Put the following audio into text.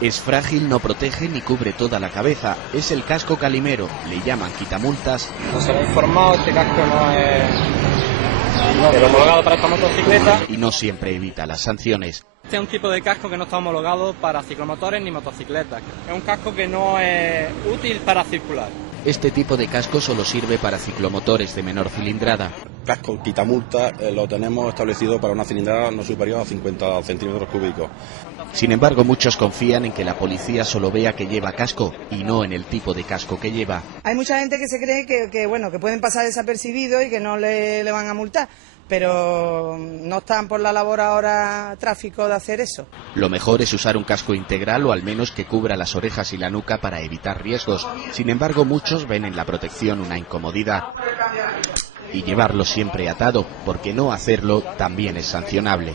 Es frágil, no protege ni cubre toda la cabeza. Es el casco calimero, le llaman quitamultas. Nos hemos informado, este casco no es homologado para esta motocicleta. Y no siempre evita las sanciones. Este es un tipo de casco que no está homologado para ciclomotores ni motocicletas. Es un casco que no es útil para circular. Este tipo de casco solo sirve para ciclomotores de menor cilindrada. Casco quitamulta lo tenemos establecido para una cilindrada no superior a 50 centímetros cúbicos. Sin embargo, muchos confían en que la policía solo vea que lleva casco y no en el tipo de casco que lleva. Hay mucha gente que se cree que pueden pasar desapercibidos y que no le van a multar, pero no están por la labor ahora tráfico de hacer eso. Lo mejor es usar un casco integral o al menos que cubra las orejas y la nuca para evitar riesgos. Sin embargo, muchos ven en la protección una incomodidad. Y llevarlo siempre atado, porque no hacerlo también es sancionable.